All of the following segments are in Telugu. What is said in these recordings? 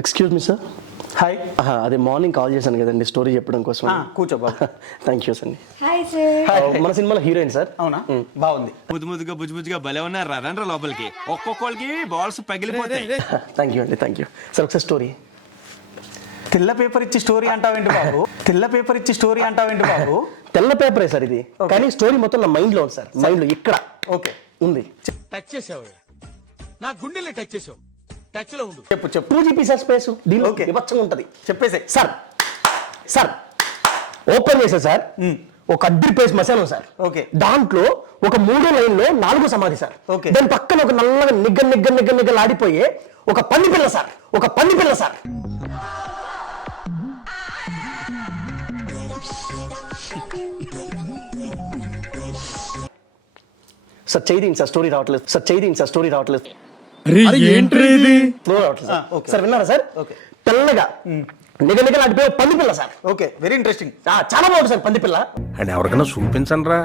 ఎక్స్క్యూజ్ మీ సార్ హాయ్ అదే మార్నింగ్ కాల్ చేశాను కదండి స్టోరీ చెప్పడం కోసం కూర్చో థ్యాంక్ యూ సార్ మన సినిమాలో హీరోయిన్ సార్ అవునా బాగుంది ముద్దు ముద్దుగా బుజ్జు బుజ్జుగా భలే ఉన్నారు రరండ్ర లోపలికి ఒక్కొక్కరికి బాల్స్ పగిలిపోతాయి థ్యాంక్ యూ అండి థ్యాంక్ యూ సార్ ఒకసారి స్టోరీ తెల్ల పేపర్ ఇచ్చి స్టోరీ అంటావేంటి బాబు తెల్ల పేపర్ ఇచ్చి స్టోరీ అంటావేంటి బాబు తెల్ల పేపరే సార్ ఇది కానీ స్టోరీ మొత్తం నా మైండ్ లో ఉంది సార్ మైండ్ లో ఇక్కడ ఓకే ఉంది టచ్ చేసావు నా గుండెలే టచ్ చేసావు టచ్ లో ఉండు చెప్పు చెప్పు టూజీపీ సస్పెన్స్ దీనిలో వివచ్చం ఉంటది చెప్పేసే సార్ సార్ ఓపెన్ చేసే సార్ ఒక అడ్డి పేస్ మసాను సార్ ఓకే దాంట్లో ఒక మూడు లైన్ లో నాలుగు సమాధి సార్ ఓకే దాని పక్కన ఒక నల్లగా నిగ్గ నిగ్గ నిగ్గ నిగ్గ లాడిపోయే ఒక పంది పిల్ల సార్ ఒక పంది పిల్ల సార్ సార్ చైదీన్ స్టోరీ రావట్లేదు సార్ సార్ స్టోరీ రావట్లేదు ఓకే తెల్లగా నిగనిగా నడిపే పిల్ల సార్ ఓకే వెరీ ఇంట్రెస్టింగ్ చాలా బాగుంది సార్ పిల్ల అండ్ ఎవరికైనా చూపించండిరా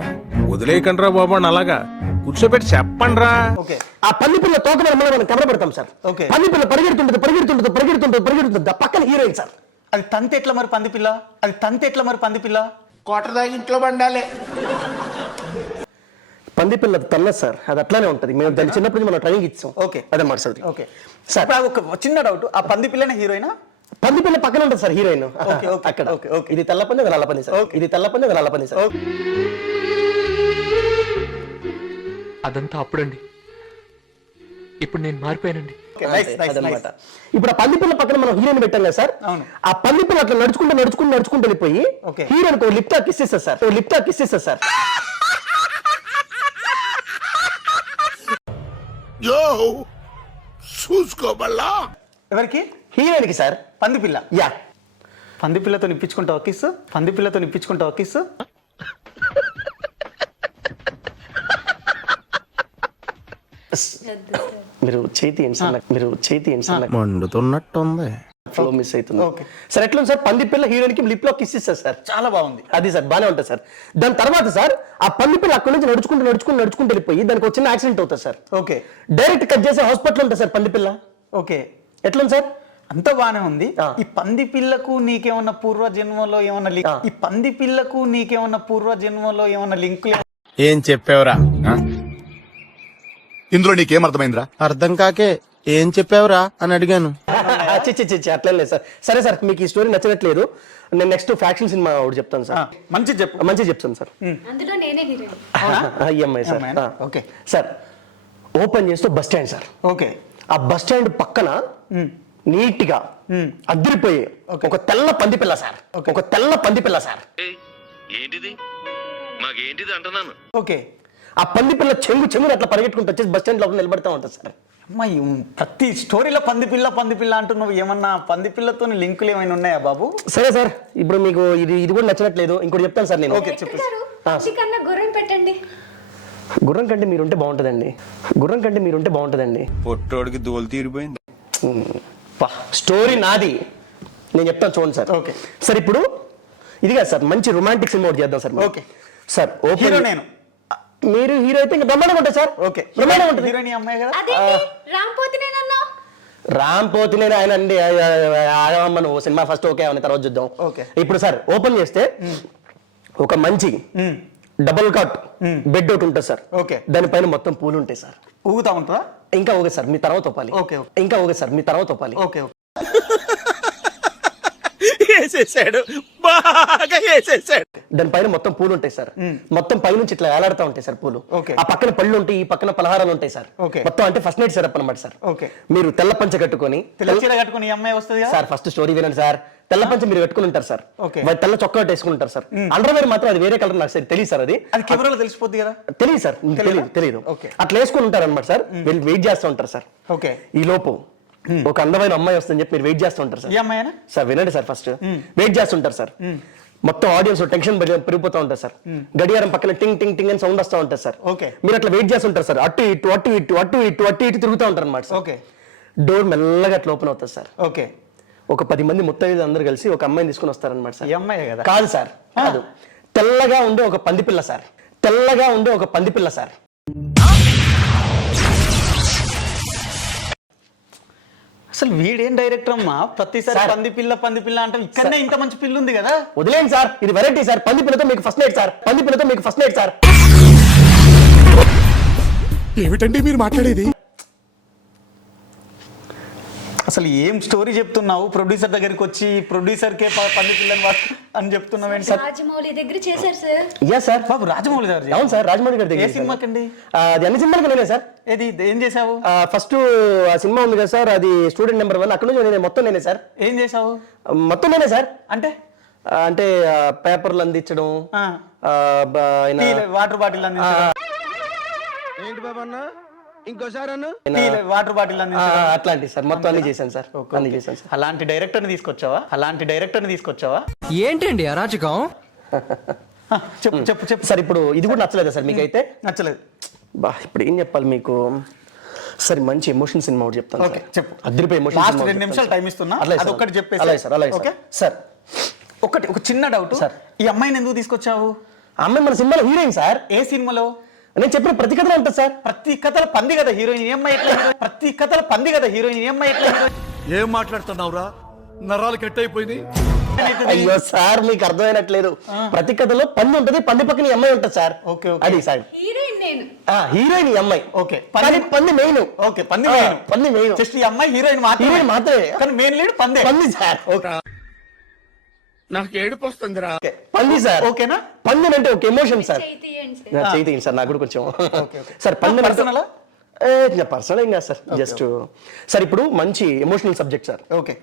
వదిలేయకండి రా బాబు అలాగా కూర్చోబెట్టి చెప్పండిరా ఓకే ఆ పందిపిల్ల తోక మనం మనం కెమెరా పెడతాం సార్ ఓకే పందిపిల్ల పరిగెడుతుంటది పరిగెడుతుంటది పరిగెడుతుంటది పరిగెడుతుంటది పక్కన హీరోయిన్ సార్ అది తంతే మరి పంది పిల్ల అది తంతే ఎట్లా మరి పందిపిల్ల కోట దాగి ఇంట్లో పండాలి పంది పిల్ల తల్ల సార్ అది అట్లానే ఉంటుంది మేము దాన్ని చిన్నప్పుడు మన ట్రైనింగ్ ఇచ్చాం ఓకే అదే మాట సార్ ఓకే సార్ ఒక చిన్న డౌట్ ఆ పంది పందిపిల్లనే హీరోయినా పిల్ల పక్కన ఉంటుంది సార్ హీరోయిన్ అక్కడ ఇది తెల్ల పంది ఒక నల్ల పని సార్ ఇది తెల్ల పంది ఒక నల్ల పంది సార్ అదంతా అప్పుడండి ఇప్పుడు నేను మారిపోయానండి ఇప్పుడు ఆ పిల్ల పక్కన మనం హీరోయిన్ పెట్టాం కదా సార్ ఆ పిల్ల అట్లా నడుచుకుంటూ నడుచుకుంటూ నడుచుకుంటూ వెళ్ళిపోయి హీరోయిన్ ఒక లిప్ టాక్ ఇస్తే సార్ లిప్ కిస్ ఇస్తే సార్ యో ఎవరికి హీరోయిన్కి సార్ పంది పిల్ల yeah పందిపిల్లతో ఇప్పించుకుంటా okay sir పందిపిల్లతో ఇప్పించుకుంటా okay sir మీరు చేతి మీరు చేతి మండుతున్నట్టుంది ఫ్లో మిస్ అవుతుంది సార్ ఎట్లా సార్ పిల్ల హీరోయిన్ కి లిప్ లో కిస్ ఇస్తారు సార్ చాలా బాగుంది అది సార్ బాగానే ఉంటుంది సార్ దాని తర్వాత సార్ ఆ పిల్ల అక్కడ నుంచి నడుచుకుంటూ నడుచుకుంటూ నడుచుకుంటూ వెళ్ళిపోయి దానికి చిన్న యాక్సిడెంట్ అవుతుంది సార్ ఓకే డైరెక్ట్ కట్ చేసే హాస్పిటల్ ఉంటుంది సార్ పిల్ల ఓకే ఎట్లా సార్ అంత బానే ఉంది ఈ పంది పిల్లకు నీకేమన్నా పూర్వ జన్మలో ఏమన్నా లింక్ ఈ పంది పిల్లకు నీకేమన్నా పూర్వ జన్మలో ఏమన్నా లింక్ ఏం చెప్పావురా ఇందులో నీకేం అర్థమైందిరా అర్థం కాకే ఏం చెప్పావురా అని అడిగాను అట్లే సార్ సరే సార్ మీకు ఈ స్టోరీ నచ్చినట్లేదు నేను నెక్స్ట్ ఫ్యాక్షన్ సినిమా ఒకటి చెప్తాను సార్ మంచి చెప్పు మంచి చెప్తాను sir EMI sir okay sir open చేస్తూ బస్ స్టాండ్ సార్ ఓకే ఆ బస్ స్టాండ్ పక్కన నీట్ గా అద్దరిపోయి ఒక తెల్ల పంది పిల్ల సార్ ఒక తెల్ల పంది పిల్ల సార్ ఏంటిది మాకేంటిది అంటున్నాను ఓకే ఆ పంది పిల్ల చెంగు చెంగు అట్లా పరిగెట్టుకుని వచ్చేసి బస్ స్టాండ్ లోపల నిలబడతా ఉంటుంది సార్ అమ్మాయి ప్రతి స్టోరీలో పంది పిల్ల పంది పిల్ల అంటున్నావు ఏమన్నా పంది పిల్లతో లింకులు ఏమైనా ఉన్నాయా బాబు సరే సార్ ఇప్పుడు మీకు ఇది ఇది కూడా నచ్చినట్లేదు ఇంకోటి చెప్తాను సార్ నేను ఓకే చెప్పు గుర్రం పెట్టండి గుర్రం కంటే మీరుంటే బాగుంటదండి గుర్రం కంటే మీరుంటే బాగుంటదండి పొట్టోడికి దోలు తీరిపోయింది స్టోరీ నాది నేను చెప్తాను చూడండి సార్ ఓకే సార్ ఇప్పుడు ఇదిగా సార్ మంచి రొమాంటిక్ సినిమా ఒకటి చేద్దాం సార్ ఓకే సార్ ఓకే నేను మీరు హీరో అయితే ఇంకా బ్రహ్మాండం ఉంటుంది సార్ ఓకే బ్రహ్మాండం ఉంటుంది హీరోయిన్ అమ్మాయి కదా రామ్ పోతి రామ్ ఆయన అండి అమ్మను సినిమా ఫస్ట్ ఓకే అవని తర్వాత చూద్దాం ఓకే ఇప్పుడు సార్ ఓపెన్ చేస్తే ఒక మంచి డబుల్ కాట్ బెడ్ ఒకటి ఉంటుంది సార్ ఓకే దానిపైన మొత్తం పూలు ఉంటాయి సార్ ఊగుతా ఉంటుందా ఇంకా ఓకే సార్ మీ తర్వాత ఒప్పాలి ఓకే ఇంకా ఓకే సార్ మీ తర్వాత ఓకే ఓకే వేసేసాడు బాగా వేసేసాడు దాని పైన మొత్తం పూలు ఉంటాయి సార్ మొత్తం పై నుంచి ఇట్లా వేలాడుతూ ఉంటాయి సార్ పూలు ఆ పక్కన పళ్ళు ఉంటాయి ఈ పక్కన పలహారాలు ఉంటాయి సార్ మొత్తం అంటే ఫస్ట్ నైట్ సెటప్ అనమాట సార్ మీరు తెల్ల పంచ కట్టుకొని కట్టుకుని అమ్మాయి కదా సార్ ఫస్ట్ స్టోరీ వినండి సార్ తెల్ల పంచ మీరు కట్టుకుని ఉంటారు సార్ తెల్ల చొక్క వేసుకుని ఉంటారు సార్ అండర్ వేర్ మాత్రం అది వేరే కలర్ నాకు తెలియదు సార్ అది కెమెరాలో తెలిసిపోద్ది కదా తెలియదు సార్ తెలియదు తెలియదు అట్లా వేసుకుని ఉంటారు అనమాట సార్ వెయిట్ చేస్తూ ఉంటారు సార్ ఈ లోపు ఒక అందమైన అమ్మాయి వస్తుందని చెప్పి మీరు వెయిట్ చేస్తుంటారు సార్ సార్ వినండి సార్ ఫస్ట్ వెయిట్ చేస్తుంటారు సార్ మొత్తం ఆడియన్స్ టెన్షన్ పెరిగిపోతూ ఉంటారు సార్ గడియారం పక్కన టింగ్ టింగ్ టింగ్ అని సౌండ్ వస్తూ ఉంటారు సార్ మీరు అట్లా వెయిట్ చేస్తుంటారు సార్ అటు ఇటు అటు ఇటు అటు ఇటు అటు ఇటు తిరుగుతూ ఉంటారు అనమాట డోర్ మెల్లగా అట్లా ఓపెన్ అవుతుంది సార్ ఓకే ఒక పది మంది ముత్తైదు అందరు కలిసి ఒక అమ్మాయిని తీసుకుని వస్తారు అనమాట సార్ కాదు సార్ కాదు తెల్లగా ఉండే ఒక పంది పిల్ల సార్ తెల్లగా ఉండే ఒక పంది పిల్ల సార్ అసలు వీడేం డైరెక్టర్ అమ్మా ప్రతిసారి పంది పిల్ల పంది పిల్ల అంటే ఇక్కడనే ఇంత మంచి పిల్ల ఉంది కదా వదిలేం సార్ ఇది వెరైటీ సార్ పంది పిల్లతో మీకు ఫస్ట్ నైట్ సార్ పంది పిల్లతో మీకు ఫస్ట్ నైట్ సార్ ఏమిటండి మీరు మాట్లాడేది అసలు ఏం స్టోరీ చెప్తున్నావు ప్రొడ్యూసర్ దగ్గరికి వచ్చి ప్రొడ్యూసర్ కే పండితులని అని చెప్తున్నావు ఏంటి రాజమౌళి దగ్గర చేశారు సార్ యా సార్ బాబు రాజమౌళి దగ్గర అవును సార్ రాజమౌళి గారి దగ్గర ఏ సినిమాకి అండి అది అన్ని సినిమాలు వెళ్ళే సార్ ఏది ఏం చేసావు ఫస్ట్ ఆ సినిమా ఉంది కదా సార్ అది స్టూడెంట్ నెంబర్ వన్ అక్కడ నుంచి మొత్తం నేనే సార్ ఏం చేసావు మొత్తం నేనే సార్ అంటే అంటే పేపర్లు అందించడం వాటర్ బాటిల్ అందించడం ఏంటి బాబు అన్నా ఇంకో సార్ వాటర్ బాటిల్ అట్లాంటి సార్ మొత్తం అన్ని చేశాను సార్ అన్ని చేశాను సార్ అలాంటి డైరెక్టర్ తీసుకొచ్చావా అలాంటి డైరెక్టర్ తీసుకొచ్చావా ఏంటండి అరాచకం చెప్పు చెప్పు చెప్పు సార్ ఇప్పుడు ఇది కూడా నచ్చలేదు సార్ మీకు అయితే నచ్చలేదు బా ఇప్పుడు ఏం చెప్పాలి మీకు సరే మంచి ఎమోషన్ సినిమా ఒకటి చెప్తాను చెప్పు అద్దరిపై రెండు నిమిషాలు టైం ఇస్తున్నా అది ఒక్కటి చెప్పే సార్ సార్ ఓకే సార్ ఒకటి ఒక చిన్న డౌట్ సార్ ఈ అమ్మాయిని ఎందుకు తీసుకొచ్చావు అమ్మాయి మన సినిమాలో హీరోయిన్ సార్ ఏ సినిమాలో నేను చెప్పిన ప్రతి కథలు అంట సార్ ప్రతి కథల పంది కదా హీరోయిన్ ఏమై ఎట్లా ప్రతి కథల పంది కదా హీరోయిన్ ఏమ్మా ఎట్లా ఏం మాట్లాడుతున్నావురా నరాలు కట్ అయిపోయింది అయ్యో సార్ మీకు అర్థమైనట్లేదు ప్రతి కథలో పంది ఉంటది పంది పక్కన ఎంఐ ఉంటుంది సార్ ఓకే అది సార్ హీరోయిన్ ఎంఐ ఓకే పని పంది మెయిన్ ఓకే పంది మెయిన్ పంది మెయిన్ జస్ట్ ఈ అమ్మాయి హీరోయిన్ మాత్రమే హీరోయిన్ మాత్రమే కానీ మెయిన్ లేడు పంది పంది సార్ ఓకే నాకు ఏడుపు వస్తుంది రా పంది సార్ ఓకేనా పంది అంటే ఒక ఎమోషన్ సార్ చేతి సార్ నాకు కూడా కొంచెం సార్ పంది పర్సనల్ ఏం కాదు సార్ జస్ట్ సార్ ఇప్పుడు మంచి emotional subject sir okay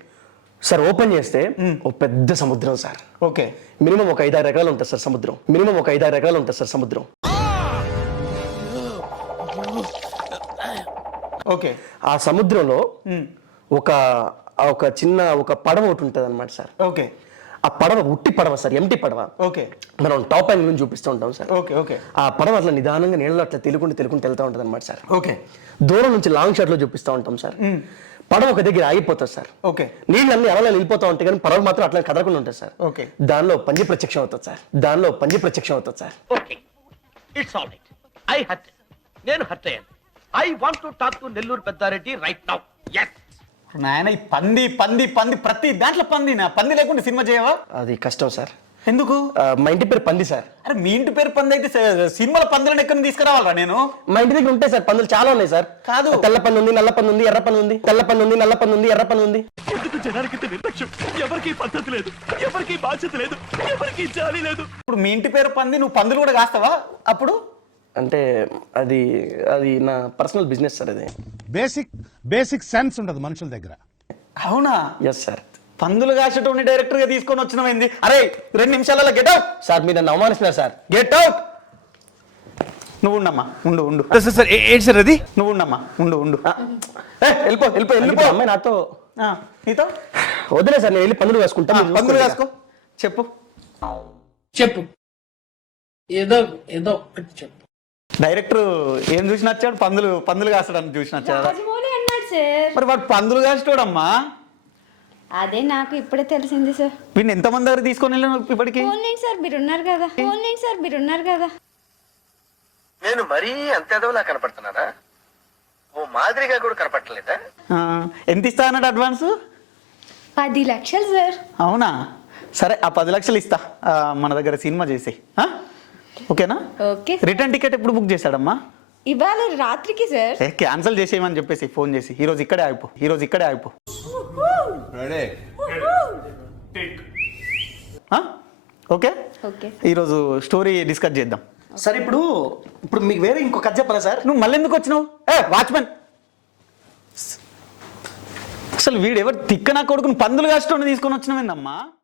sir open చేస్తే ఒక పెద్ద సముద్రం సార్ ఓకే మినిమం ఒక ఐదారు రకాలు ఉంటుంది సార్ సముద్రం మినిమం ఒక ఐదారు రకాలు ఉంటుంది సార్ సముద్రం ఓకే ఆ సముద్రంలో ఒక ఒక చిన్న ఒక పడవ ఒకటి ఉంటుంది అనమాట సార్ ఓకే ఆ పడవ ఉట్టి పడవ సార్ ఎంటి పడవ ఓకే మనం టాప్ అండ్ నుంచి చూపిస్తూ ఉంటాం సార్ ఓకే ఓకే ఆ పడవ అట్లా నిదానంగా నీళ్ళలో అట్లా తెలుకుండి తెలుకుండి వెళ్తూ ఉంటుంది అనమాట సార్ ఓకే దూరం నుంచి లాంగ్ షాట్ లో చూపిస్తూ ఉంటాం సార్ పడవ ఒక దగ్గర ఆగిపోతారు సార్ ఓకే నీళ్ళు అన్ని ఎవరైనా వెళ్ళిపోతా ఉంటాయి కానీ పడవ మాత్రం అట్లా కదలకుండా ఉంటుంది సార్ ఓకే దానిలో పంజీ ప్రత్యక్షం అవుతుంది సార్ దానిలో పంజీ ప్రత్యక్షం అవుతుంది sir okay it's I Hatf నేను హత్ అయ్యాను I want to talk to Nellore Peddareddy right now yes నాయన ఈ పంది పంది పంది ప్రతి దాంట్లో పంది నా పంది లేకుండా సినిమా చేయవా అది కష్టం సార్ ఎందుకు మా ఇంటి పేరు పంది సార్ అరే మీ ఇంటి పేరు పంది అయితే సినిమాల పందులను ఎక్కడ తీసుకురావాలా నేను మా ఇంటి దగ్గర ఉంటాయి సార్ పందులు చాలా ఉన్నాయి సార్ కాదు తెల్ల పన్ను ఉంది నల్ల పన్ను ఉంది ఎర్ర పన్ను ఉంది తెల్ల పన్ను ఉంది నల్ల పన్ను ఉంది ఎర్ర పన్ను ఉంది జనానికి నిర్లక్ష్యం ఎవరికి పద్ధతి లేదు ఎవరికి బాధ్యత లేదు ఎవరికి జాలి లేదు ఇప్పుడు మీ ఇంటి పేరు పంది నువ్వు పందులు కూడా కాస్తావా అప్పుడు అంటే అది అది నా పర్సనల్ బిజినెస్ సార్ అది బేసిక్ బేసిక్ సెన్స్ ఉండదు మనుషుల దగ్గర అవునా ఎస్ సార్ పందులు కాసేటువంటి డైరెక్టర్ గా తీసుకొని వచ్చిన అరే రెండు నిమిషాలలో గెట్ అవుట్ సార్ మీరు నన్ను అవమానిస్తున్నారు సార్ గెట్ అవుట్ నువ్వు ఉండమ్మా ఉండు ఉండు సార్ ఏంటి సార్ అది నువ్వు ఉండమ్మా ఉండు ఉండు వెళ్ళిపో వెళ్ళిపో వెళ్ళిపో అమ్మాయి నాతో నీతో వదిలే సార్ నేను వెళ్ళి పందులు వేసుకుంటా పందులు వేసుకో చెప్పు చెప్పు ఏదో ఏదో ఒకటి చెప్పు డైరెక్టర్ ఏం చూసి నచ్చాడు పందులు పందులు కాస్తాడు అని చూసి మరి వాడు పందులు కాస్తాడు అమ్మా అదే నాకు ఇప్పుడే తెలిసింది సార్ వీళ్ళు ఎంత మంది దగ్గర తీసుకొని వెళ్ళాను ఇప్పటికి సార్ మీరు ఉన్నారు కదా ఓన్లీ సార్ మీరు ఉన్నారు కదా నేను మరీ అంత కనపడుతున్నారా ఓ మాదిరిగా కూడా కనపడలేదా ఎంత ఇస్తా అన్నాడు అడ్వాన్స్ పది లక్షలు సార్ అవునా సరే ఆ పది లక్షలు ఇస్తా మన దగ్గర సినిమా చేసి ఆ ఓకేనా ఓకే రిటర్న్ టికెట్ ఎప్పుడు బుక్ చేశాడమ్మా ఇవాళ రాత్రికి ఏ క్యాన్సిల్ చేసేయమని చెప్పేసి ఫోన్ చేసి ఈ రోజు ఇక్కడే ఆగిపో ఈ రోజు ఇక్కడే ఆగిపో ఓకే ఈ రోజు స్టోరీ డిస్కస్ చేద్దాం సరే ఇప్పుడు ఇప్పుడు మీకు వేరే ఇంకొక కథ చెప్పాలా సార్ నువ్వు మళ్ళీ ఎందుకు వచ్చినావు ఏ వాచ్మెన్ అసలు వీడెవరు తిక్క నా కొడుకుని పందులు కాస్తుండే తీసుకొని వచ్చినవేందమ్మా